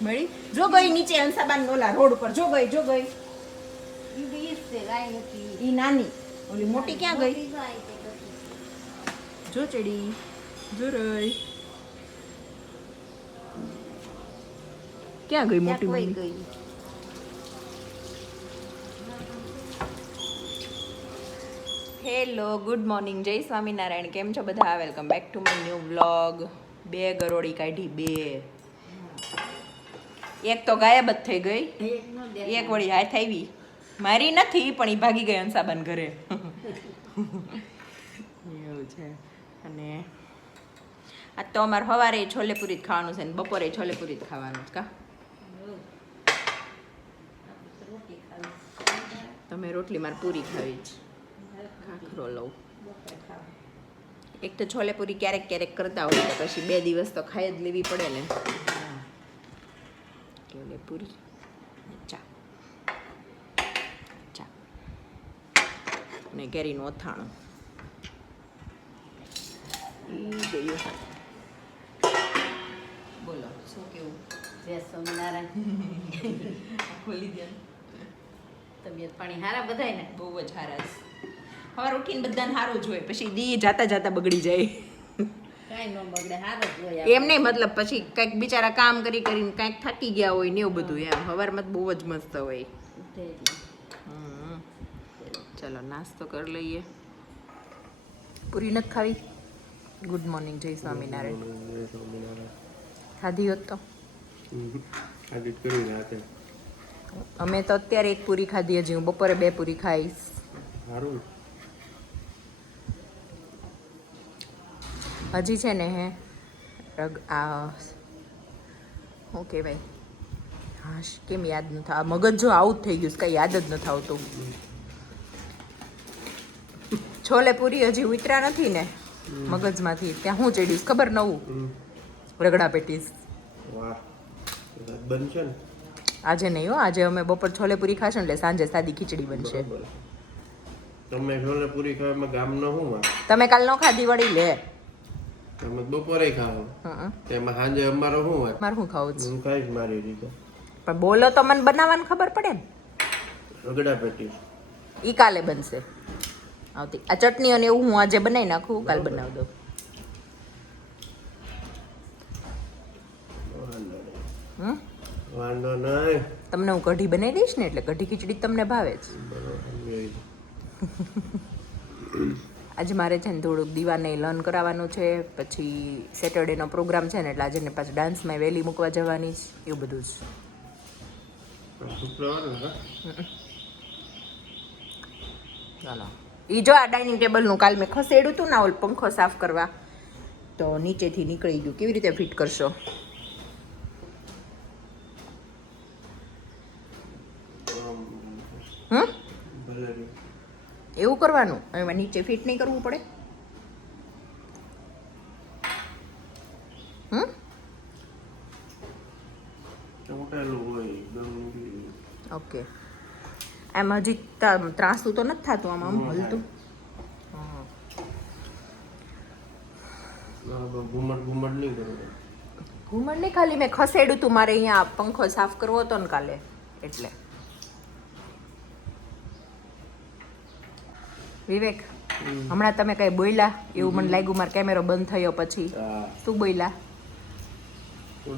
મળી જો ગઈ નીચે હંસાબાન ઓલા રોડ ઉપર જો ગઈ ઈ નાની ઓલી મોટી ક્યાં ગઈ જો ચડી જો રઈ ક્યાં ગઈ મોટી મમ્મી હેલો ગુડ મોર્નિંગ જય સ્વામિનારાયણ કેમ છો બધા welcome back to my new vlog બે ગરોળી કાઢી બે એક તો ગાયબ જ થઈ ગઈ એક વળી હાથ આવી મારી નથી પણ એ ભાગી ગઈ હંસાબાન ઘરે એવું છે અને આ તો અમારે સવારે છોલેપુરી જ ખાવાનું છે ને બપોરે છોલેપુરી જ ખાવાનું છે કા તમે રોટલી મારે પૂરી ખાવી જ ખાખરો લઉં એક તો છોલેપુરી ક્યારેક ક્યારેક કરતા હોય તો પછી 2 દિવસ તો ખાઈ જ લેવી પડે ને છોલેપુરી ચા અને કેરીનું અથાણું ગયું બોલો શું કેવું જય સ્વામિનારાયણ ખોલી દે તબિયત પાણી હારા બધાય ને બહુ જ સારા છે સવાર ઉઠીને બધાને સારું જ હોય પછી દી જાતા જાતા બગડી જાય કાંઈ ન બગડે હારો જ હોય એમ નહીં મતલબ પછી કંઈક બિચારા કામ કરી કરીને કંઈક થાકી ગયા હોય ને એવું બધું એમ સવારમાં તો બહુ જ મસ્ત હોય ચલો નાસ્તો કરી લઈએ પૂરી નથી ખાવી ગુડ મોર્નિંગ જય સ્વામિનારાયણ ખાધી હોત તો અમે તો અત્યારે એક પૂરી ખાધી હજી હું બપોરે 2 પૂરી ખાઈશ હજી છે ને હે આ શું કહેવાય હા કેમ યાદ નથી આ મગજ જો આવું જ થઈ ગયું કંઈ યાદ જ નથી આવતું છોલે પૂરી હજી ઉતરા નથી ને મગજમાંથી ત્યાં હું ચડ્યું ખબર નવું રગડા પેટીસ બનશે ને આજે નહીં હો આજે અમે બપોર છોલે પૂરી ખાશું એટલે સાંજે સાદી ખીચડી બનશે તમે છોલે પૂરી ખાવામાં ગામ ન હું તમે કાલ નો ખાધી વળી લે તમે બપોરે ખાઓ તેમાં સાંજે અમારો શું હોય મારે શું ખાવું છે હું ખાઈશ મારી રીતે પણ બોલો તો મને બનાવવાનું ખબર પડે ને રગડા પેટી ઈ કાલે બનશે આવતી આ ચટણી અને એવું હું આજે બનાવી નાખું કાલ બનાવી દઉં વાંધો નહીં તમને હું કઢી બનાવી દઈશ ને એટલે કઢી ખીચડી તમને ભાવે જ આજે મારે છે ને થોડુંક દીવાને લર્ન કરાવવાનું છે પછી સેટરડેનો પ્રોગ્રામ છે ને એટલે આજે ને પાછું ડાન્સમાં વહેલી મૂકવા જવાની છે એવું બધું જ ચાલો એ જો આ ડાઇનિંગ ટેબલનું કાલ મેં ખસેડ્યું હતું ને ઓલ પંખો સાફ કરવા તો નીચેથી નીકળી ગયું કેવી રીતે ફિટ કરશો એવું કરવાનું એમાં નીચે ફિટ નહીં કરવું પડે ઓકે એમ હજી ત્રાસું તો નથી થતું આમ હલતું ઘુમડ નહીં કરો ઘુમડ નહીં ખાલી મેં ખસેડ્યું હતું મારે અહીંયા પંખો સાફ કરવો હતો ને કાલે એટલે વિવેક હમણાં તમે કઈ બોલ્યા એવું મને લાગ્યું મારો કેમેરો બંધ થયો પછી શું બોલ્યા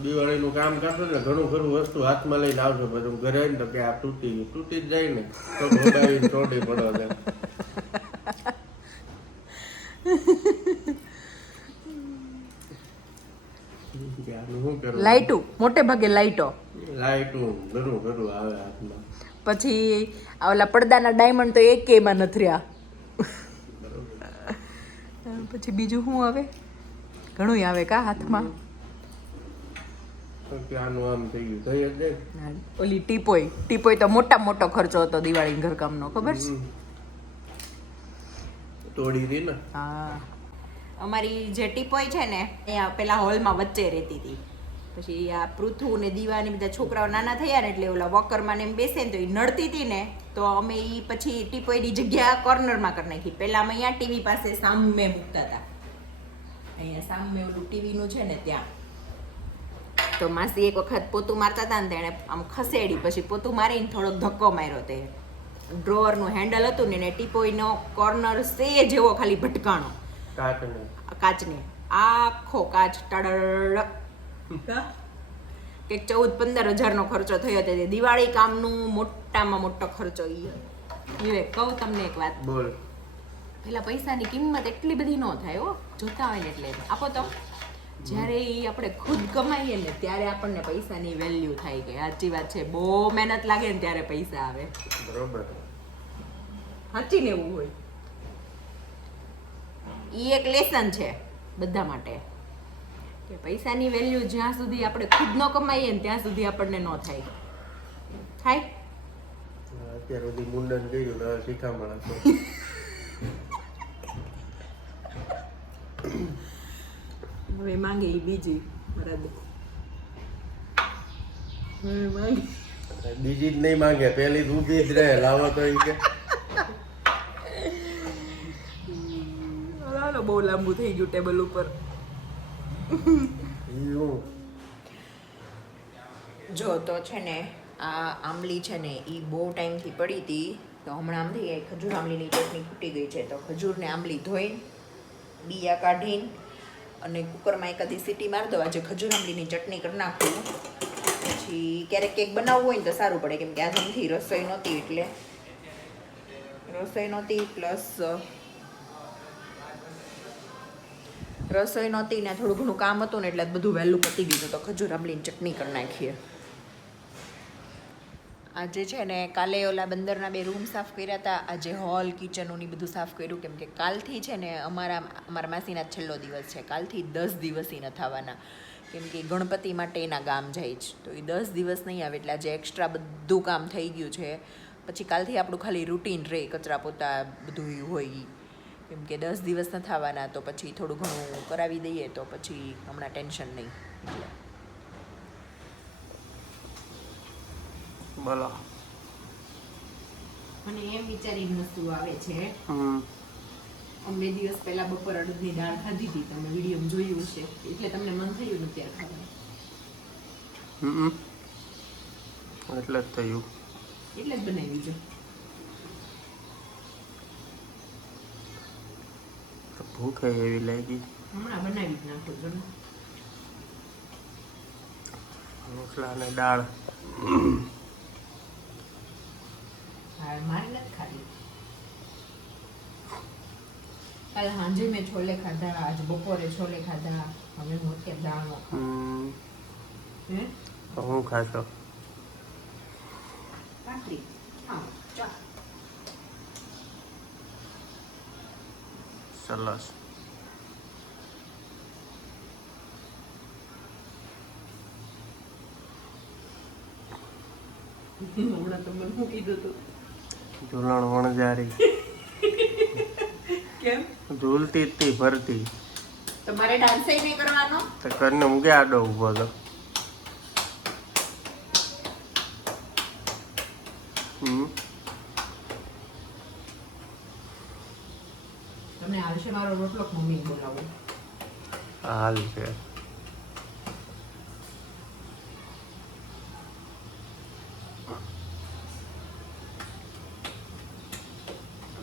દિવાળીનું કામ કરશો ને ઘણું ખરું વસ્તુ હાથમાં લઈને આવશો બધું ઘરે આવીને તો કે આ તૂટી ગયું તૂટી જ જાય ને તો મોબાઈલ ચોટી પડો છે લાઈટો મોટે ભાગે લાઈટો ઘણું ખરું આવે હાથમાં પછી ઓલા પડદાના ડાયમંડ તો એકેયમાં નથી રહ્યા પછી બીજું શું આવે ઘણું આવે કા હાથમાં આમ થઈ ગયું થઈ જ ઓલી ટીપોય તો મોટો ખર્ચો હતો દિવાળી ઘરકામનો ખબર છે તોડી હતી ને હા અમારી જે ટીપોય છે ને એ પેલા હોલમાં વચ્ચે રહેતી હતી પછી આ પૃથુ ને દીવા ને બધા છોકરાઓ નાના થયા ને એટલે ઓલા વોકરમાં ને એમ બેસે ને તો એ નડતી હતી ને તો અમે એ પછી ટીપોયની જગ્યા કોર્નરમાં કરી નાખી પહેલા અમે અહીંયા ટીવી પાસે સામે મૂકતા હતા અહીંયા સામે ઓલું ટીવીનું છે ને ત્યાં તો માસી એક વખત પોતું મારતા હતા ને તેણે આમ ખસેડી, પછી પોતું મારીને થોડોક ધક્કો માર્યો. તે ડ્રોવરનું હેન્ડલ હતું ને એને ટીપોઈનો કોર્નર સે જેવો ખાલી ભટકાણો કાચને, આખો કાચ ટડડ કંઈક 14-15 હજારનો ખર્ચો થયો હતો. દિવાળી કામનું મોટામાં મોટો ખર્ચો એ કહું તમને એક વાત, બોલ. પેલા પૈસાની કિંમત એટલી બધી ન થાય હો, જોતા હોય ને એટલે આપો તો. જ્યારે આપણે ખુદ કમાઈએ ને ત્યારે આપણને પૈસાની વેલ્યુ થાય કે સાચી વાત છે. બહુ મહેનત લાગે ને ત્યારે પૈસા આવે. બરોબર. સાચી ને એવું હોય. ઈ એક લેસન છે બધા માટે કે પૈસાની વેલ્યુ જ્યાં સુધી આપણે ખુદ ન કમાઈએ ને ત્યાં સુધી આપણને ન થાય. થાય અત્યાર સુધી મુંડન કર્યું તો શીખામણ હતો. હવે માંગે ઈ બીજી બરાબર. હવે માંગે બીજી જ નહીં માંગે, પેલી જ ઊભી જ રહે. લાવો તો ઈ કે બહુ લાંબુ થઈ ગયું ટેબલ ઉપર. જો તો છે ને આ આંબલી છે ને એ બહુ ટાઈમથી પડી હતી, તો હમણાં આમથી ખજૂર આંબલીની ચટણી ફૂટી ગઈ છે. તો ખજૂરને આંબલી ધોઈને બીયા કાઢીને અને કુકરમાં એકાદી સીટી મારી દો. આજે ખજૂર આંબલીની ચટણી કરી નાખું. પછી ક્યારેક કેક બનાવવું હોય ને તો સારું પડે, કેમ કે આજે આમથી રસોઈ નહોતી પ્લસ રસોઈ નહોતી ને થોડું ઘણું કામ હતું ને એટલે બધું વહેલું પતી ગયું. તો ખજૂર આંબલીની ચટણી કરી નાખીએ. આજે છે ને કાલે ઓલા બંદરના 2 રૂમ સાફ કર્યા હતા. આજે હોલ કિચનનું બધું સાફ કર્યું, કેમ કે કાલથી છે ને અમારા માસીના છેલ્લો દિવસ છે. કાલથી 10 દિવસ ન થવાના, કેમ કે ગણપતિ માટે એના ગામ જાય છે. તો એ 10 દિવસ નહીં આવે એટલે આજે એક્સ્ટ્રા બધું કામ થઈ ગયું છે. પછી કાલથી આપણું ખાલી રૂટીન રહે, કચરા પોતા બધું હોય, કેમ કે 10 દિવસ ન થવાના. તો પછી થોડું ઘણું કરાવી દઈએ તો પછી હમણાં ટેન્શન નહીં. બોલો. મને એમ વિચારીને વસ્તુ આવે છે, અમે 2 દિવસ પહેલા બપોર અડદની દાળ ખાધી હતી, તમે વિડીયો જોયું છે એટલે તમને મન થયું ને ત્યારે ખાવાનું. એટલે જ થયું, એટલે જ બનાવી છે. ભૂખ એવી લાગી, હમણાં બનાવી જ નાખો છો ને. રોટલા અને દાળ. હા, મારે નથી ખાધી. કાલે સાંજે મેં છોલે ખાધા, આજ બપોરે છોલે ખાધા, હવે હું અત્યારે દાળનો ખાઉં. હું ખાશો? ભાખરી ખાઉં, ચા. સરસ. હમણાં તમે શું કીધું હતું? ઝૂલણ વણજારી. કેમ? ઝૂલતી જ તી ભરતી. તમારે ડાન્સ નહીં કરવાનો? તો કરીને હું ક્યાં આડો ઊભો હતો? તમને આવશે મારો રોટલો મમ્મી બોલાવું? હાલ છે.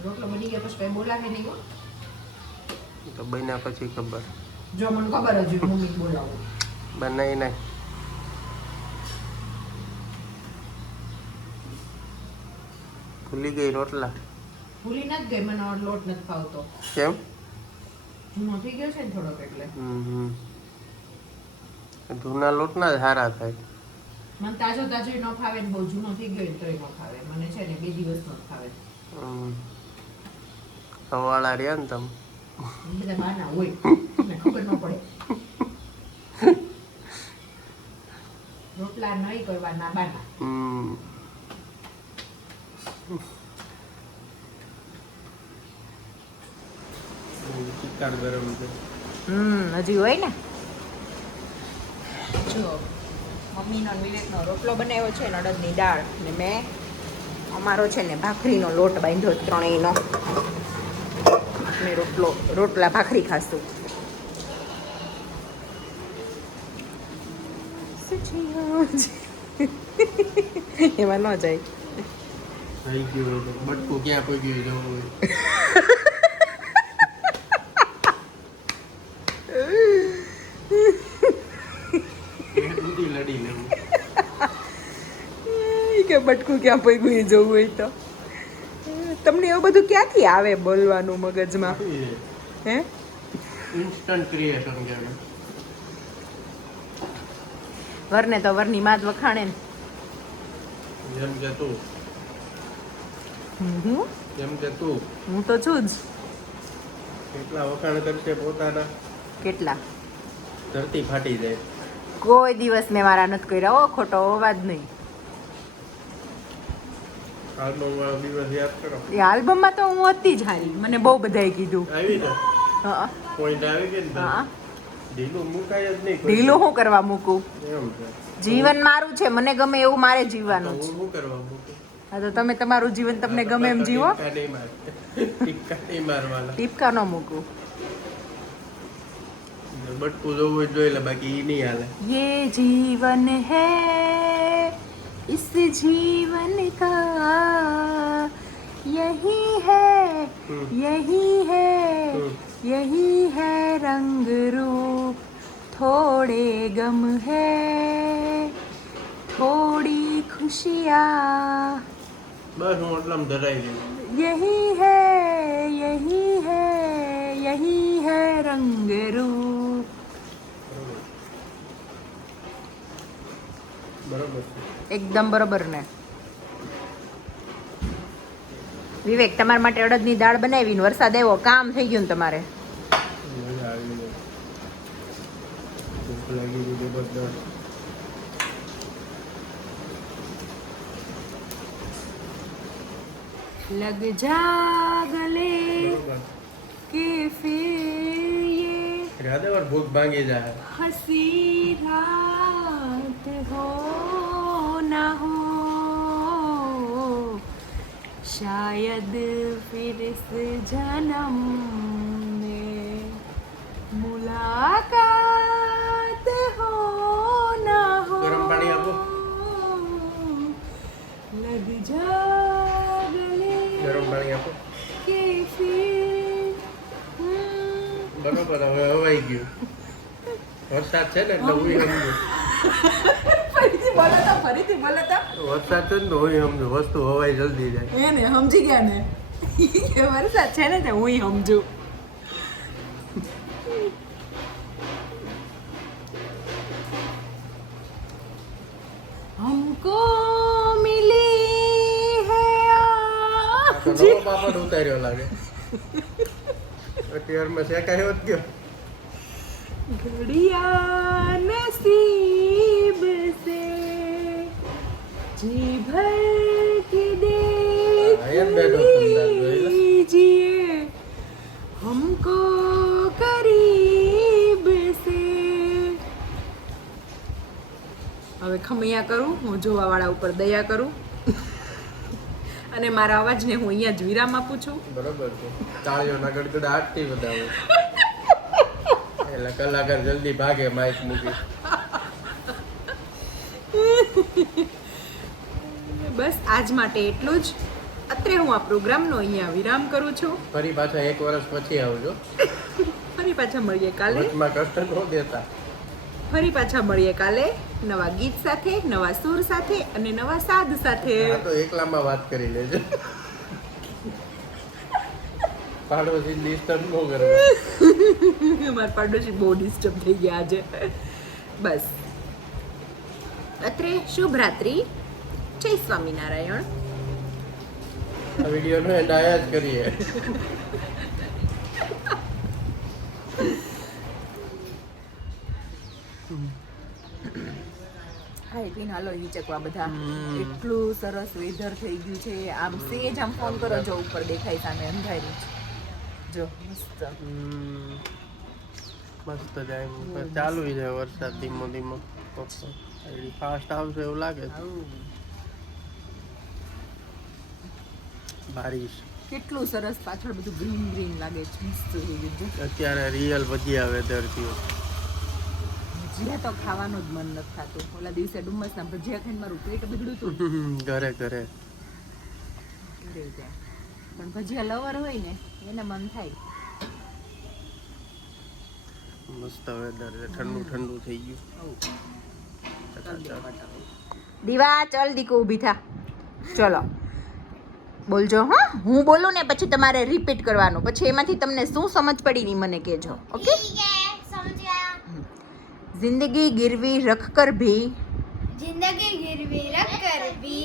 રોટલો બની ગયા પછી કઈ બોલાવે નહીં હો. તો બન્યા પછી ખબર. જો મને ખબર જ મમ્મી બોલાવું. બનાવી નાખ. ભૂલી ગઈ રોટલા? ભૂલી નથી ગઈ, મને લોટ નથી ફાવતો. કેમ? જૂનો થઈ ગયો છે ને થોડોક એટલે. જૂના લોટના જ સારા થાય. મને તાજો તાજો ન ફાવે ને બહુ જૂનો થઈ ગયો તોય ન ફાવે. મને છે ને 2 દિવસ નો ફાવે. સવાળા રહ્યા ને તમે બધા બાના હોય, મને ખબર ન પડે. રોટલા નહીં કરવાના બાના. ચિક્કાર ગરમ છે. હજી હોય ને. જો મમ્મીનો વિવેકનો રોટલો બનાવ્યો છે ને અડદની દાળ, ને મેં અમારો છે ને ભાખરીનો લોટ બાંધ્યો ત્રણેયનો. ને રોટલા ભાખરી ખાશું. એમાં ન જાય. થઈ ગયું હોય તો બટકું ક્યાં પગ્યું જવું હોય એ દૂધી લડી લેવું કે બટકું ક્યાં પગ્યું એ જોવું હોય તો. તમને એવું બધું ક્યાંથી આવે બોલવાનું મગજમાં? હે ઇન્સ્ટન્ટ ક્રિએશન કહેવાય. વરને તો વરની માં જ વખાણે ને. જેમ કે તું હું જેમ કે તું તો છું જ. કેટલા વખાણ કરશે પોતાના, કેટલા ધરતી ફાટી જાય. કોઈ દિવસ મેં મારા નથી કર્યા. હો ખોટો અવાજ નહીં. આલ્બમ વાળો દિવસ યાદ કરો. એ આલ્બમમાં તો હું હતી જ હારી. મને બહુ બધાએ કીધું. આવી ને હા પોઈન્ટ આવી ગઈ ને હા. ઢીલું મુકાય જ નહીં કોઈ. ઢીલું હું કરવા મૂકું? એમ છે. જીવન મારું છે, મને ગમે એવું મારે જીવવાનું તો છે. હું શું કરવા મૂકું? હા તો તમે તમારું જીવન તમને ગમે એમ જીવો. ટીપકા નહીં માર. ટીપકા નહીં મારવાના. ટીપકા ન મૂકું. બટકું જોવું હોય તો જોઈ લે, બાકી ઈ નહીં હાલે. ये जीवन है इस जीवन का यही है यही है यही है रंग रूप थोड़े गम है थोड़ी खुशियाँ બસ હું એટલામાં ધરાઈ ગઈ. यही है यही है यही है रंग रूप. બરોબર છે. એકદમ બરોબર ને. વિવેક તમારા માટે અડદની દાળ બનાવીને વરસાદ આવ્યો, કામ થઈ ગયું ને તમારે. મજા આવી ગઈ. ભૂખ લાગી ગઈ જબરદસ્ત. લગ જા ગલે બરોબર. કે ફિર યે રાધેવાર ભૂખ ભાંગી જાય. હસી રાત હો ના હો શાયદ ફિર ઇસ જન્મ में मुलाकात हो ना हो ગરમ પાણી આપો. लग जा गले ગરમ પાણી આપો. के फिर બરોબર. હવે હવાઈ ગયું. વરસાદ છે ને એટલે હું સમજુ. ફરીથી બોલો તો વરસાદ છે ને તો હું સમજુ. વસ્તુ હવાઈ જલ્દી જાય. એને સમજી ગયા ને કે વરસાદ છે ને તે હું સમજુ. हमको मिली है આ તો નવો પાપડ ઉતાર્યો લાગે. અત્યારમાં શેકાયો જ ગયો. घड़िया नसीब से जी भर के આયા જ બેઠો સંદાસ જોઈ લે. दीजिए हमको करीब से. હવે ખમૈયા કરું, હું જોવાવાળા ઉપર દયા કરું અને મારા અવાજને હું અહીંયા જ વિરામ આપું છું. બરોબર છે. તાળીઓના ગડગડાટથી બધાવે. એટલે કલાકાર જલ્દી ભાગે માઇક મૂકી. બસ આજ માટે એટલું જ. અત્રે હું આ પ્રોગ્રામનો અહીંયા વિરામ કરું છું. ફરી પાછા 1 વર્ષ પછી આવજો. ફરી પાછા મળીએ કાલે. વચમાં કષ્ટ ન દેતા. ફરી પાછા મળીએ કાલે નવા ગીત સાથે, નવા સુર સાથે અને નવા સાદ સાથે. આ તો એકલામાં વાત કરી લેજો. પાડોશી ડિસ્ટર્બ ન કરવા. મારા પાડોશી બહુ ડિસ્ટર્બ થઈ ગયા આજે. બસ અત્રે શુભ રાત્રિ. જય સ્વામિનારાયણ. આ વિડીયોનો એન્ડ આયા જ કરીએ. હાય પીને હાલો હિચકવા બધા. એટલું સરસ વેધર થઈ ગયું છે. આમ સેજ આમ ફોન કરો જો ઉપર દેખાય સામે અંધારું છે. જો મસ્ત. મસ્ત જાય. ચાલુ છે વરસાદ ધીમો ધીમો. ફાસ્ટ આવશે એવું લાગે છે. બારિશ. કેટલું સરસ પાછળ બધું ગ્રીન ગ્રીન લાગે છે. મસ્ત થઈ ગયું છે. અત્યારે રિયલ ભજીયા વેધર થયું. ભજીયા તો ખાવાનું જ મન નથી થતું. ઓલા દિવસે ડુમ્મસના ભજીયા ખાઈને મારું પેટ બગડ્યું હતું. ઘરે ઘરે ત્યાં. પણ ભજીયા લવર હોય ને એને મન થાય. મસ્ત વેધર છે, ઠંડુ ઠંડુ થઈ ગયું. દીવા ચલ દીકુ ઊભી થા. ચલો બોલજો હા, હું બોલું ને પછી તમારે રિપીટ કરવાનું. પછી એમાંથી તમને શું સમજ પડી ની મને કહેજો. ઓકે, जिंदगी गिरवी रख कर भी जिंदगी गिरवी रख कर भी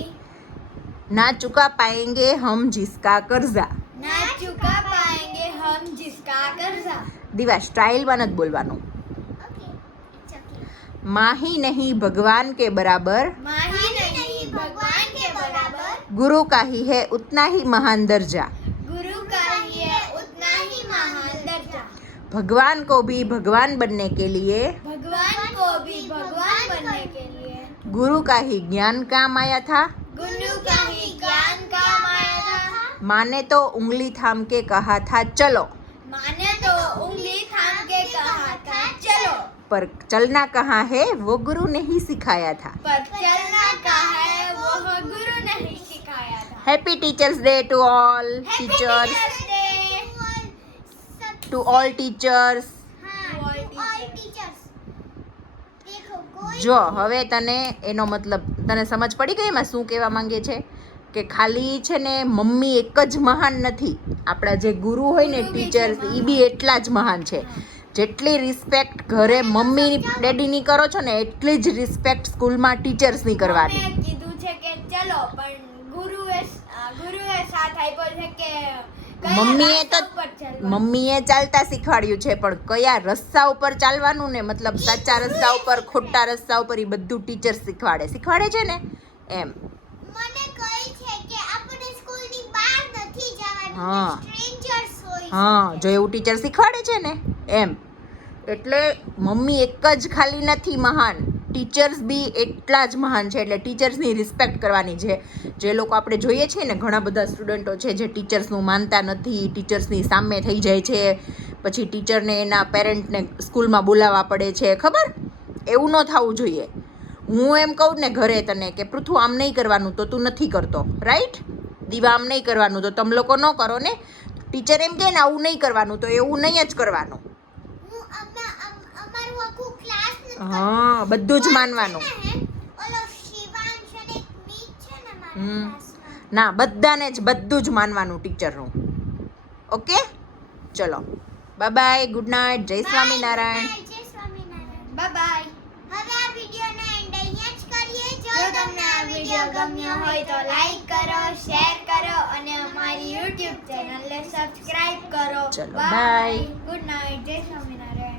ना चुका पाएंगे हम जिसका कर्जा. ना चुका पाएंगे हम जिसका कर्जा. દીવા સ્ટાઇલમાં નથી બોલવાનું. माही नहीं भगवान के बराबर माही नहीं भगवान के बराबर गुरु का ही है उतना ही महान दर्जा. गुरु का ही है उतना ही महान दर्जा. भगवान को भी भगवान बनने के लिए भगवान को भी भगवान बनने के लिए गुरु का ही ज्ञान काम आया था. गुरु का ही ज्ञान काम आया था. माने तो उंगली थाम के कहा था चलो, माने तो उंगली थाम के कहा था चलो, पर चलना कहाँ है वो गुरु ने ही सिखाया था. पर चलना का है वो गुरु ने ही सिखाया था. Happy teachers day to all teachers, to all teachers. જો હવે તને એનો મતલબ તને સમજ પડી ગઈ એમાં શું કહેવા માંગે છે કે ખાલી છે ને મમ્મી એક જ મહાન નથી, આપણા જે ગુરુ હોય ને ટીચર્સ એ બી એટલા જ મહાન છે. જેટલી રિસ્પેક્ટ ઘરે મમ્મી ડેડીની કરો છો ને એટલી જ રિસ્પેક્ટ સ્કૂલમાં ટીચર્સની કરવાની. મેં કીધું છે કે ચલો, પણ ગુરુએ સાથ આપ્યો છે કે મમ્મીએ ચાલતા શીખવાડ્યું છે, પણ કયા રસ્તા ઉપર ચાલવાનું ને મતલબ સાચા રસ્તા ઉપર ખોટા રસ્તા ઉપર એ બધું ટીચર શીખવાડે છે ને એમ. મને કહે છે કે આપણે સ્કૂલની બહાર નથી જવાનું, હા. સ્ટ્રેન્જર્સ હોય. હા, જો એવું ટીચર શીખવાડે છે ને એમ. એટલે મમ્મી એક જ ખાલી નથી મહાન, ટીચર્સ બી એટલા જ મહાન છે. એટલે ટીચર્સની રિસ્પેક્ટ કરવાની છે. જે લોકો આપણે જોઈએ છીએ ને ઘણા બધા સ્ટુડન્ટો છે જે ટીચર્સનું માનતા નથી, ટીચર્સની સામે થઈ જાય છે, પછી ટીચરને એના પેરેન્ટને સ્કૂલમાં બોલાવવા પડે છે. ખબર, એવું ન થવું જોઈએ. હું એમ કહું ને ઘરે તને કે પૃથુ આમ નહીં કરવાનું તો તું નથી કરતો, રાઈટ? દીવા આમ નહીં કરવાનું તો તમે લોકો ન કરો ને. ટીચર એમ કહે ને આવું નહીં કરવાનું તો એવું નહીં જ કરવાનું. અમારું આખું ક્લાસ હા, બધું જ માનવાનું. ઓલો શિવાંશ અને એક મીત છે ને મારા હમ. ક્લાસમાં. ના, બધાને જ બધું જ માનવાનું ટીચરનું. ઓકે, ચલો બાય બાય, ગુડ નાઇટ, જય સ્વામિનારાયણ. જય સ્વામિનારાયણ. Bye bye. હવે આ વિડિયોનો એન્ડ અહીંયા જ કરીએ. જો તમને આ વિડિયો ગમ્યો હોય તો લાઈક કરો, શેર કરો અને અમારી YouTube ચેનલને સબસ્ક્રાઇબ કરો. ચલો, બાય. bye. Good night. જય સ્વામિનારાયણ.